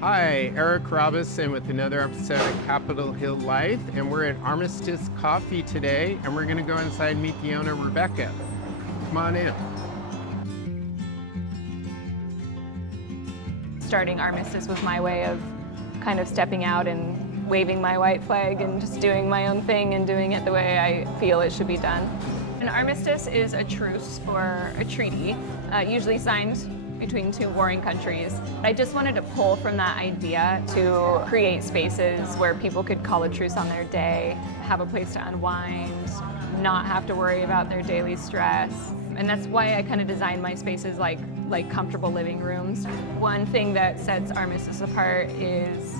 Hi, Eric Robison with another episode of Capitol Hill Life, and we're at Armistice Coffee today, and we're going to go inside and meet the owner, Rebecca. Come on in. Starting Armistice was my way of kind of stepping out and waving my white flag and just doing my own thing and doing it the way I feel it should be done. An armistice is a truce or a treaty, usually signed between two warring countries. I just wanted to pull from that idea to create spaces where people could call a truce on their day, have a place to unwind, not have to worry about their daily stress. And that's why I kind of designed my spaces like comfortable living rooms. One thing that sets Armistice apart is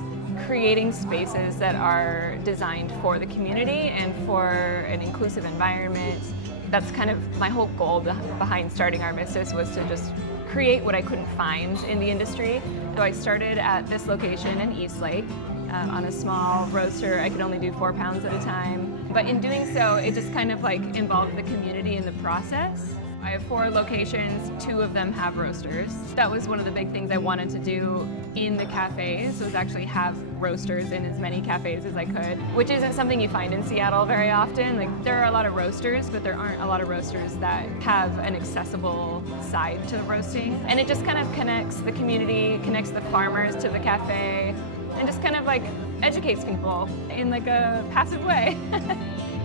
creating spaces that are designed for the community and for an inclusive environment. That's kind of my whole goal behind starting Armistice, was to just create what I couldn't find in the industry. So I started at this location in Eastlake on a small roaster. I could only do 4 pounds at a time. But in doing so, it just kind of involved the community in the process. I have 4 locations, 2 of them have roasters. That was one of the big things I wanted to do in the cafes, was actually have roasters in as many cafes as I could, which isn't something you find in Seattle very often. There are a lot of roasters, but there aren't a lot of roasters that have an accessible side to the roasting. And it just kind of connects the community, connects the farmers to the cafe, and just kind of educates people in a passive way.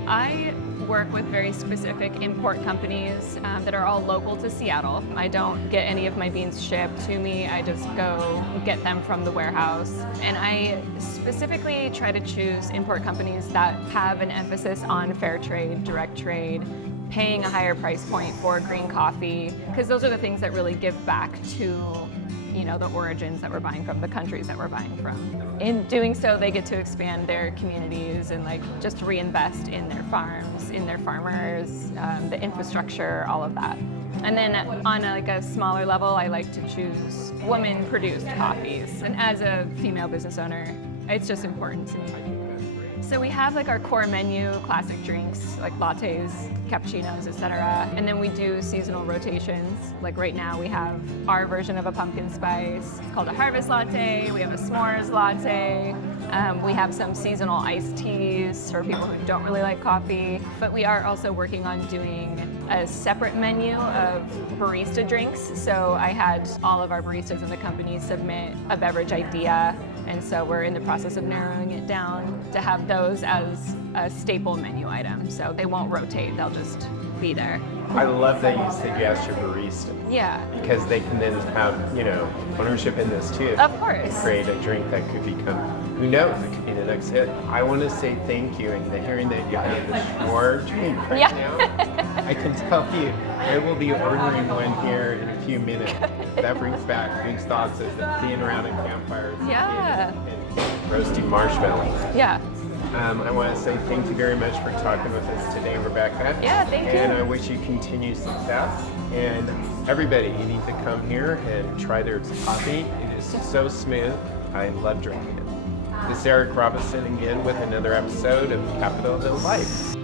I work with very specific import companies that are all local to Seattle. I don't get any of my beans shipped to me. I just go get them from the warehouse. And I specifically try to choose import companies that have an emphasis on fair trade, direct trade, paying a higher price point for green coffee, because those are the things that really give back to the origins that we're buying from, the countries that we're buying from. In doing so, they get to expand their communities and just reinvest in their farms, in their farmers, the infrastructure, all of that. And then on a smaller level, I like to choose woman-produced coffees. And as a female business owner, it's just important to me. So we have our core menu, classic drinks like lattes, cappuccinos, etc. And then we do seasonal rotations. Right now we have our version of a pumpkin spice. It's called a harvest latte. We have a s'mores latte. We have some seasonal iced teas for people who don't really like coffee. But we are also working on doing a separate menu of barista drinks. So I had all of our baristas in the company submit a beverage idea, and so we're in the process of narrowing it down to have those as a staple menu item. So they won't rotate, they'll just be there. I love that you said you asked your barista. Yeah. Because they can then have, ownership in this too. Of course. And create a drink that could become, who knows, it could be the next hit. I want to say thank you, and hearing that you have the s'more drink right now, I can tell you, I will be ordering one here in a few minutes. That brings back good thoughts of being around a campfire. Yeah. And roasting marshmallows. Yeah. I want to say thank you very much for talking with us today, Rebecca. Yeah, thank you. And I wish you continued success. And everybody, you need to come here and try their coffee. It is so smooth. I love drinking it. This is Eric Robison again with another episode of Capitol Hill Life.